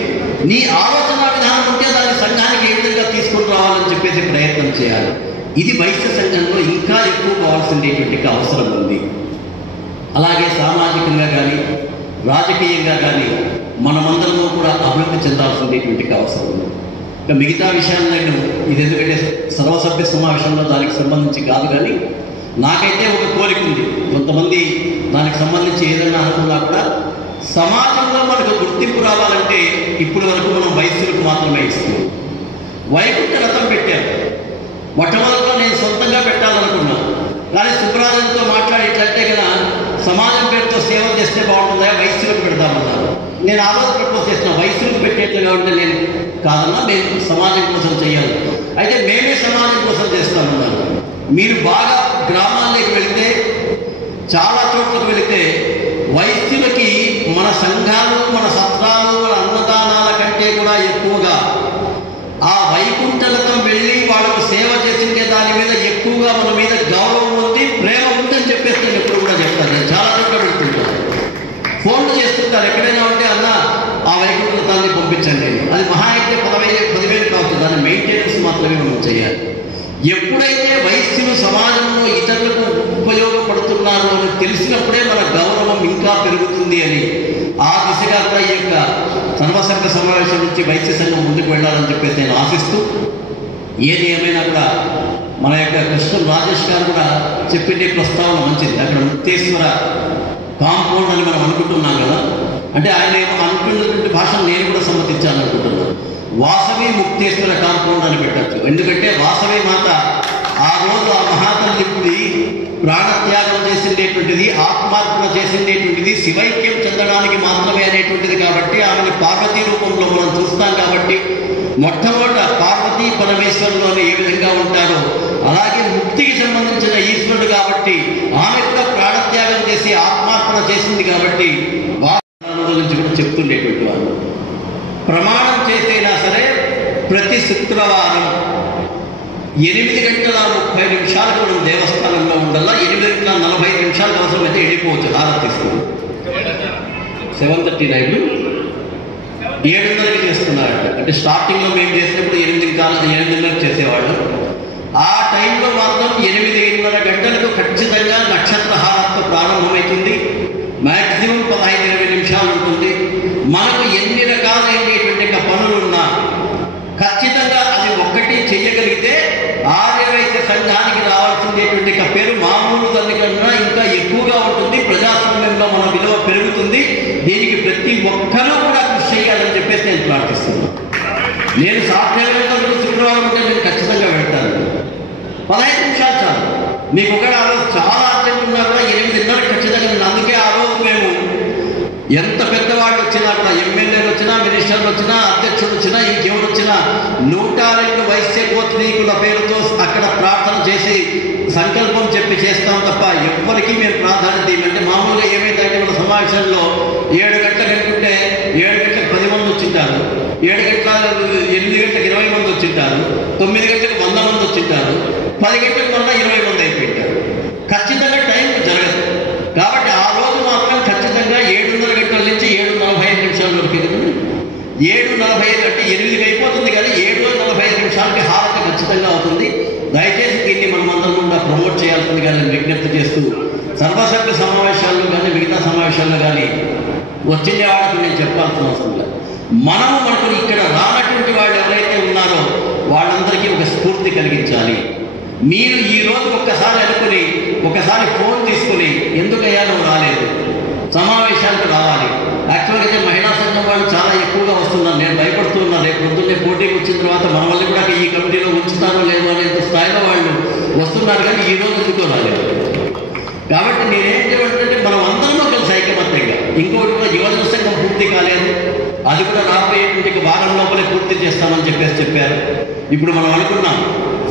నీ ఆలోచన విధానం ఉంటే దాని సంఘానికి ఏ విధంగా తీసుకుని రావాలని చెప్పేసి ప్రయత్నం చేయాలి. ఇది వైశ్య సంఘంలో ఇంకా ఎక్కువ కావాల్సినటువంటి అవసరం ఉంది. అలాగే సామాజికంగా కానీ రాజకీయంగా కానీ మనమందరము కూడా అభివృద్ధి చెందాల్సినటువంటి అవసరం ఉంది. ఇంకా మిగతా విషయాలు నేను ఇది ఎందుకంటే సర్వసభ్య సమావేశంలో దానికి సంబంధించి కాదు, కానీ నాకైతే ఒక కోరిక ఉంది. కొంతమంది దానికి సంబంధించి ఏదైనా అనుకున్నా కూడా సమాజంలో మనకు గుర్తింపు రావాలంటే ఇప్పటి వరకు మనం వైశ్యులకు మాత్రమే ఇస్తున్నాం. వైకుంఠ రథం పెట్టారు. మొట్టమొదటిలో నేను సొంతంగా పెట్టాలనుకున్నాను, కానీ సుబ్బరాజుతో మాట్లాడేట్లంటే కదా సమాజం పేరుతో సేవ చేస్తే బాగుంటుందా, వైశ్యులకు పెడతామన్నారు. నేను ఆ రోజు ప్రపోజ్ చేసిన వైశ్యులకు పెట్టేట్లుగా ఉంటే నేను కాదన్నా, మేము సమాజం కోసం చేయాలి, అయితే మేమే సమాజం కోసం చేస్తామన్నారు. మీరు బాగా గ్రామాల్లోకి వెళితే, చాలా చోట్లకు వెళితే వైశ్యులకి మన సంఘాలు, మన సత్రాలు, మన అన్నదానాల కంటే కూడా ఎక్కువగా ఆ వైకుంఠలతో వెళ్ళి వాళ్ళకు సేవ చేసిండే దాని మీద ఎక్కువగా మన మీద గౌరవం ఉంది, ప్రేమ ఉందని చెప్పేసి నేను ఎప్పుడు కూడా చెప్తాను. నేను చాలా చోట్ల పెడుతుంటాను, ఫోన్లు చేస్తుంటారు. ఎక్కడైనా ఉంటే అన్న ఆ వైకుంఠలతాన్ని పంపించండి, అది మహా అయితే 10,000 కావచ్చు, దాన్ని మెయింటెనెన్స్ మాత్రమే మనం చేయాలి. ఎప్పుడైతే వైశ్యులు సమాజంలో ఇతరులకు ఉపయోగపడుతున్నారు అని తెలిసినప్పుడే మన గౌరవం ఇంకా పెరుగుతుంది అని ఆ దిశగా కూడా ఈ యొక్క సర్వసంఘ సమావేశం నుంచి వైశ్య సంఘం ముందుకు వెళ్ళాలని చెప్పేసి నేను ఆశిస్తూ, ఏది ఏమైనా కూడా మన యొక్క కృష్ణ రాజేష్ గారు కూడా చెప్పిండే ప్రస్తావన మంచిది. అక్కడ ముక్తేశ్వర కాంపౌండ్ అని మనం అనుకుంటున్నాం కదా, అంటే ఆయన అనుకున్నటువంటి భాషను నేను కూడా సమ్మతించాలనుకుంటున్నాను. వాసవి ముక్తేశ్వర కాంపౌండ్ అని పెట్టచ్చు. ఎందుకంటే వాసవి మాత ఆ రోజు ఆ మహాతల్లి ప్రాణత్యాగం చేసిండేటువంటిది, ఆత్మార్పణ చేసిండేటువంటిది శివైక్యం చెందడానికి మాత్రమే అనేటువంటిది. కాబట్టి ఆమెను పార్వతీ రూపంలో మనం చూస్తాం. కాబట్టి మొట్టమొదట పార్వతీ పరమేశ్వరులు అని ఏ విధంగా ఉంటారో అలాగే ముక్తికి సంబంధించిన ఈశ్వరుడు కాబట్టి ఆమె కూడా ప్రాణత్యాగం చేసి ఆత్మార్పణ చేసింది. కాబట్టి వారి గురించి కూడా చెప్తుండేటువంటి వాళ్ళు ప్రమాణం చేసైనా సరే ప్రతి శుక్రవారం 8:30 మనం దేవస్థానంలో ఉండాలా. 8:45 అవసరమైతే వెళ్ళిపోవచ్చు, హారతి తీసుకుని. 7:39 7:30కి చేస్తున్నారట. అంటే స్టార్టింగ్లో మేము చేసినప్పుడు 8:30 చేసేవాళ్ళు. ఆ టైంలో మాత్రం 8:30 గంటలకు ఖచ్చితంగా నక్షత్రహారంతో ప్రారంభమవుతుంది. మ్యాక్సిమం 15-20 నిమిషాలు ఉంటుంది. మనకు ఎన్ని రకాలైనటువంటి పనులున్నా ఖచ్చితంగా అది ఒక్కటి చెయ్యగలిగితే ఆర్యవైశ్య సంఘానికి రావాల్సినటువంటి పేరు మామూలు దానికన్నా ఇంకా ఎక్కువగా ఉంటుంది. ప్రజాస్వామ్యంలో మన విలువ పెరుగుతుంది. దీనికి ప్రతి ఒక్కరూ కూడా కృషి చేయాలని చెప్పేసి నేను ప్రార్థిస్తున్నాను. నేను సాధ్యమైనంత శుక్రవారం ఉంటే నేను ఖచ్చితంగా వెళ్తాను. 15 నిమిషాలు చాలు. మీకు ఒకటి ఆ రోజు చాలా అర్జెంట్ ఉన్నా కూడా 8:30 ఖచ్చితంగా నేను అందుకే ఆ రోజు మేము ఎంత పెద్దవాళ్ళు వచ్చినా కూడా ఎమ్మెల్యేలు వచ్చినా మినిస్టర్లు వచ్చినా అధ్యక్షుడు వచ్చినా ఇంకెవరు వచ్చినా 102 వైశ్య గోత్రీకుల పేరుతో అక్కడ ప్రార్థన చేసి సంకల్పం చెప్పి చేస్తాం తప్ప ఎవ్వరికీ మేము ప్రాధాన్యత ఇవ్వండి. మామూలుగా ఏమైందంటే మన సమావేశంలో 7 గంటలకు అనుకుంటే 7 గంటలకు 10 మంది వచ్చింటారు, 8 గంటలకు 20 మంది వచ్చింటారు, 9 గంటలకు 100 మంది వచ్చింటారు, 10 గంటలకు మళ్ళీ 20 మంది అయిపోయింటారు. ఖచ్చితంగా టైం జరగదు. కాబట్టి ఆ రోజు మాత్రం ఖచ్చితంగా 7:30 గంటల నుంచి 7:45 నిమిషాల వరకు 7:45 అంటే 8కి అయిపోతుంది కానీ 7:45 నిమిషాలకి హారతి ఖచ్చితంగా అవుతుంది. దయచేసి దీన్ని మనమందరం కూడా ప్రమోట్ చేయాల్సింది కానీ విజ్ఞప్తి చేస్తూ సర్వసభ్య సమావేశాల్లో కానీ మిగతా సమావేశాల్లో కానీ వచ్చిన వాళ్ళకి నేను చెప్పాల్సిన అవసరం లేదు. మనకు ఇక్కడ రానటువంటి వాళ్ళు ఎవరైతే ఉన్నారో వాళ్ళందరికీ ఒక స్ఫూర్తి కలిగించాలి. మీరు ఈ రోజు ఒక్కసారి అనుకుని ఒకసారి ఫోన్ తీసుకుని ఎందుకయ్యా నువ్వు రాలేదు, సమావేశాలకు రావాలి. యాక్చువల్గా అయితే మహిళా సంఘం వాళ్ళు చాలా ఎక్కువగా వస్తున్నారు. నేను భయపడుతున్నాను రేపు పొద్దున్నే పోటీకి వచ్చిన తర్వాత మన వల్ల కూడా ఈ కమిటీలో ఉంచుతారో లేదో అనేంత స్థాయిలో వాళ్ళు వస్తున్నారు కానీ ఈ రోజు ఎందుకో రాలేదు. కాబట్టి నేనేంటంటే మనం అందరం కలిసి ఐకమత్యంగా ఇంకోటి కూడా యువజన సంఘం పూర్తి కాలేదు, అది కూడా రాబోయేటువంటి వారం లోపలే పూర్తి చేస్తామని చెప్పారు. ఇప్పుడు మనం అనుకున్నాం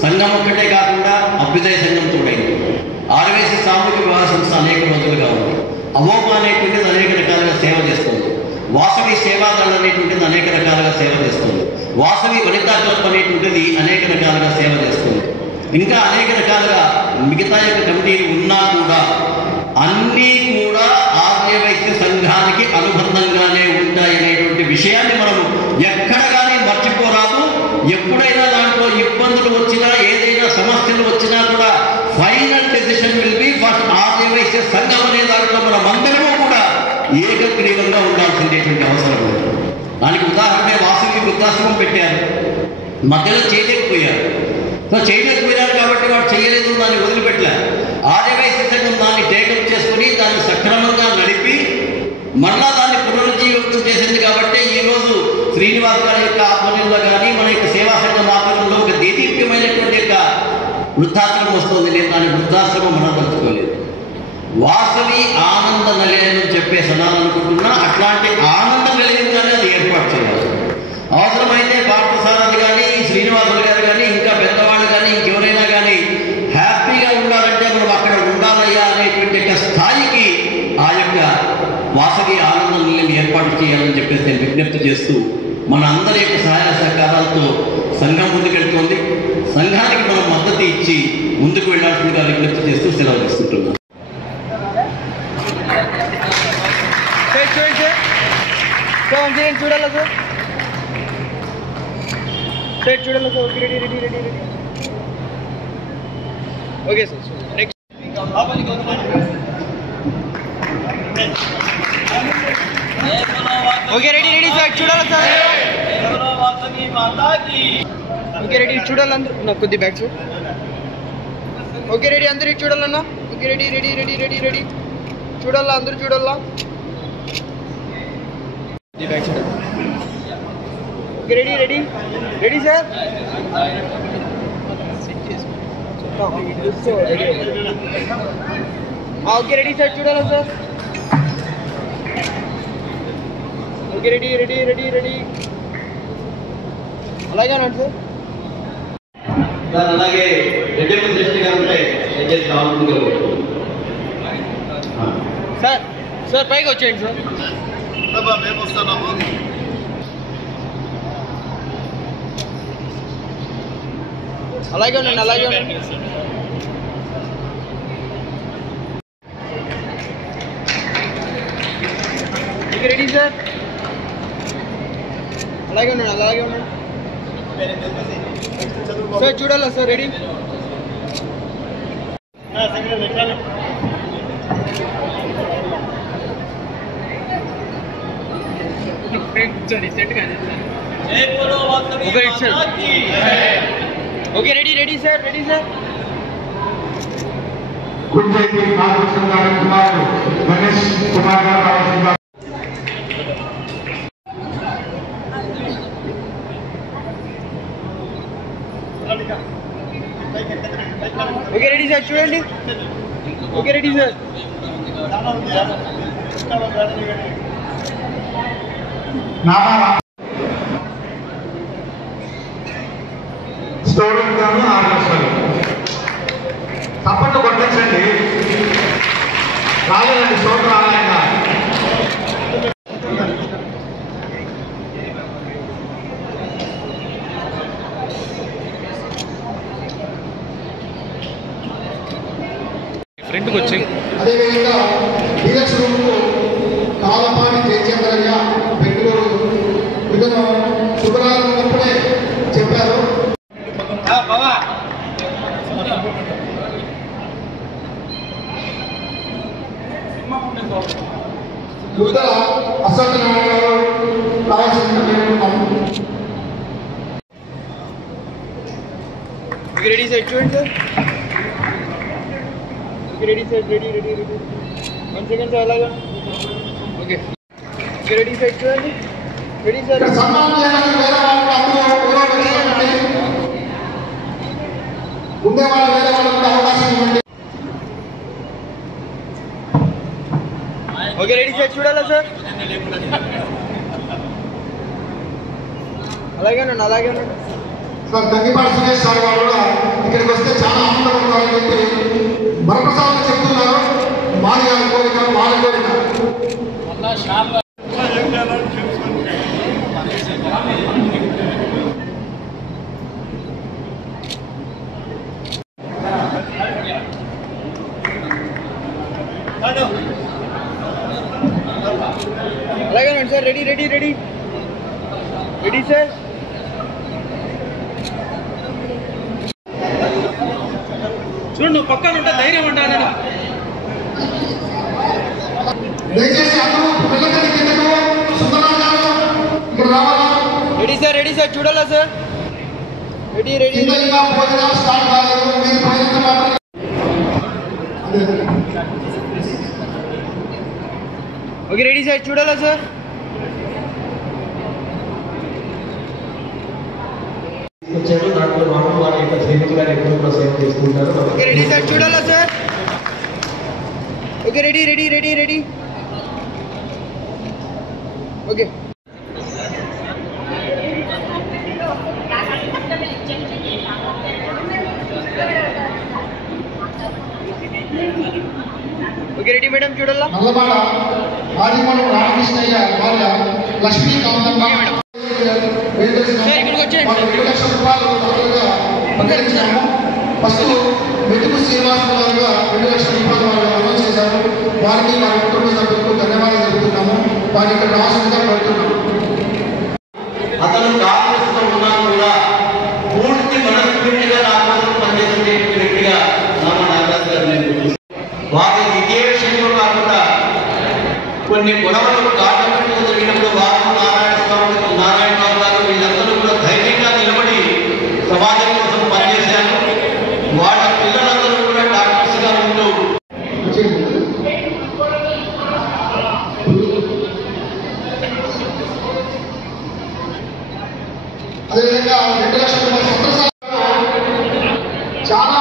సంఘం ఒక్కటే కాకుండా అభ్యుదయ సంఘం తోడైంది. ఆర్యవైశ్య సామూహిక వివాహ సంస్థ అనేక రోజులుగా ఉంది. అవోప అనేటువంటిది అనేక రకాలుగా సేవ చేస్తుంది. వాసవి సేవాదళం అనేటువంటిది అనేక రకాలుగా సేవ చేస్తుంది. వాసవి వనితా క్లబ్ అనేటువంటిది అనేక రకాలుగా సేవ చేస్తుంది. ఇంకా అనేక రకాలుగా మిగతా యొక్క కమిటీలు ఉన్నా కూడా అన్నీ కూడా ఆర్యవైశ్య సంఘానికి అనుబంధంగానే ఉంటాయనేటువంటి విషయాన్ని మనము ఎక్కడ కానీ మర్చిపోరాదు. ఎప్పుడైనా దాంట్లో ఇబ్బందులు వచ్చినా ఏదైనా సమస్యలు వచ్చినా కూడా final decision will be for Aryavysya Sangham అనే దాంట్లో మనం అందరము కూడా ఏకగ్రీవంగా ఉండాల్సినటువంటి అవసరం ఉంది. దానికి ఉదాహరణ వాసవి వృద్ధాశ్రమం పెట్టారు, మధ్యలో చేయలేకపోయారు. చేయలేకపోయారు కాబట్టి వాడు చేయలేదు, దాన్ని వదిలిపెట్టలేదు. ఆర్యవైశ్య సంఘం దాన్ని టేకప్ చేసుకుని దాన్ని సక్రమంగా నడిపి మళ్ళా దాన్ని పునరుజ్జీవితం చేసింది. కాబట్టి ఈరోజు శ్రీనివాస్ గారి యొక్క ఆధ్వర్యంలో కానీ మన యొక్క సేవా సంఘం ఆధ్వర్యంలో ఒక దేదీప్యమైనటువంటి యొక్క వృద్ధాశ్రమం వస్తుంది. నేను దాని వృద్ధాశ్రమం మనం తలుచుకోలేదు. వాసవి ఆనంద నిలయం అని చెప్పేసి అనాలనుకుంటున్నా. అట్లాంటి ఆనంద నిలయంగానే అది ఏర్పాటు చేయాలి. అవసరమైతే పార్థసారథి కానీ శ్రీనివాసులు గారు కానీ ఇంకా పెద్దవాళ్ళు కానీ ఇంకెవరైనా కానీ హ్యాపీగా ఉండాలంటే మనం అక్కడ ఉండాలయ్యా అనేటువంటి స్థాయికి ఆ యొక్క వాసవి ఆనంద నిలయం ఏర్పాటు చేయాలని చెప్పేసి నేను విజ్ఞప్తి చేస్తూ మన అందరి యొక్క సహాయ సహకారాలతో సంఘం ముందుకెళ్తోంది. సంఘానికి మనం మద్దతు ఇచ్చి ముందుకు వెళ్లాల్సిందిగా విజ్ఞప్తి చేస్తూ సెలవు తీసుకుంటున్నాం. చూడాలి సార్, సెట్ చూడాలి sir. Okay, ready ready ready ready okay sir. Next okay, ready ready sir. చూడాలి సార్. ఓకే, రెడీ చూడాలి అందరూ. నాకు కొద్ది బ్యాక్ సార్. ఓకే, రెడీ అందరూ చూడాలన్నా. Okay, ready ready ready ready ready చూడాలా, అందరూ చూడాలా. బ్యాక్ చూడాలి. Okay, ready ready ready sir. Okay, ready sir. చూడాలా sir. Okay, ready ready ready ready అలాగే అన్నాడు సార్. అలాగే రెడ్డి దృష్టిగా ఉంటే సార్. సార్ పైకి వచ్చేయండి సార్. మేము వస్తున్నాము. అలాగే ఉండండి, అలాగే ఉండండి. Ready sir. అలాగే ఉండండి, అలాగే ఉండండి సార్. చూడాలా sir. Ready okay ready sir Kunjeti Nagabhushan గారి కుమారుడు గణేష్ కుమార్ గారు రావాల్సిందిగా. ఓకే రెడీ సార్ చూడండి. Okay ready sir. స్టూడెంట్ గాను 6 లక్షలు తప్పట్టు కొట్టించండి. రాలేదండి చోటు రాలేక. ఫ్రంట్కి వచ్చి అదేవిధంగా డీలక్స్ రూమ్కు కాలపాటి జయచంద్రయ్య బెంగళూరు విధుల శుభ్రాలు ఉన్నప్పుడే చెప్పారు. యువత అసత్యనారాయణ గారు రావాల్సిందిగా వేడుకుంటున్నాము. రెడీ సార్ చూడండి sir. Ready sir ready 1 second sir అలాగా. ఓకే రెడీ సార్ చూడండి. Ready sir. సన్మానం చేయడానికి వేరే వాళ్ళు అందరూ ఉండే వాళ్ళు వేరే వాళ్ళకు కూడా అవకాశం ఇవ్వండి. ఓకే రెడీ సార్ చూడాలా సార్. అలాగే సార్ దగ్గిపాటి సురేష్ సార్ వాళ్ళు కూడా ఇక్కడికి వస్తే చాలా ఆనందపడతారని చెప్పి మరొకసారి చెప్తున్నారు. మాది గారి కోరిక వాళ్ళ కోరిక. అలాగే సార్ రెడీ సార్. చూడు నువ్వు పక్కన ఉంటే ధైర్యం ఉంటాను. దయచేసి అందరూ పిల్లలకి కిందకు సుందరరావు గారు ఇక్కడ రావాలా. రెడీ సార్ చూడాలా సార్. రెడీ ఇంకా భోజనాలు స్టార్ట్ కాలేదు. మీరు ప్రయత్నం మాత్రం ఓకే రెడీ సార్ చూడాలా సార్. వచ్చారు దాంట్లో మాకు వారి యొక్క స్నేహితులు గారు ఎప్పుడు కూడా సేవ చేసుకుంటారు. ఓకే రెడీ సార్ చూడాలా sir. Okay ready okay okay ready madam చూడాలా. నల్లబాడ ఆదిమూలం రామకృష్ణయ్య భార్య లక్ష్మీ కాంతమ్మ 2 లక్షల రూపాయలు దాతలుగా ప్రకటించాము. ఫస్ట్ వెతుకు శ్రీనివాసరావు గారుగా 2 లక్షల రూపాయలు వాళ్ళు అనౌన్స్ చేశారు. వారికి వారి కుటుంబ సభ్యులకు ధన్యవాదాలు తెలుపుతున్నాము. వారి ఇక్కడ రాష్ట్రంగా పెడుతున్నాము. అతను కాంగ్రెస్లో ఉన్నా కూడా పూర్తి మనస్ఫూర్తిగా నా కోసం పనిచేసే వ్యక్తిగా నామ నాగరాజు గారు నేను వారి ఇదే విషయంలో కాకుండా కొన్ని గొడవలు కాటంలో జరిగినప్పుడు వారు నారాయణరావు గారు వీళ్ళందరూ కూడా ధైర్యంగా నిలబడి సమాజం కోసం పనిచేశారు. వాళ్ళ పిల్లలందరూ కూడా డాక్టర్స్గా ఉంటూ అదేవిధంగా 2 లక్షల రూపాయలు సంతోషాలు చాలా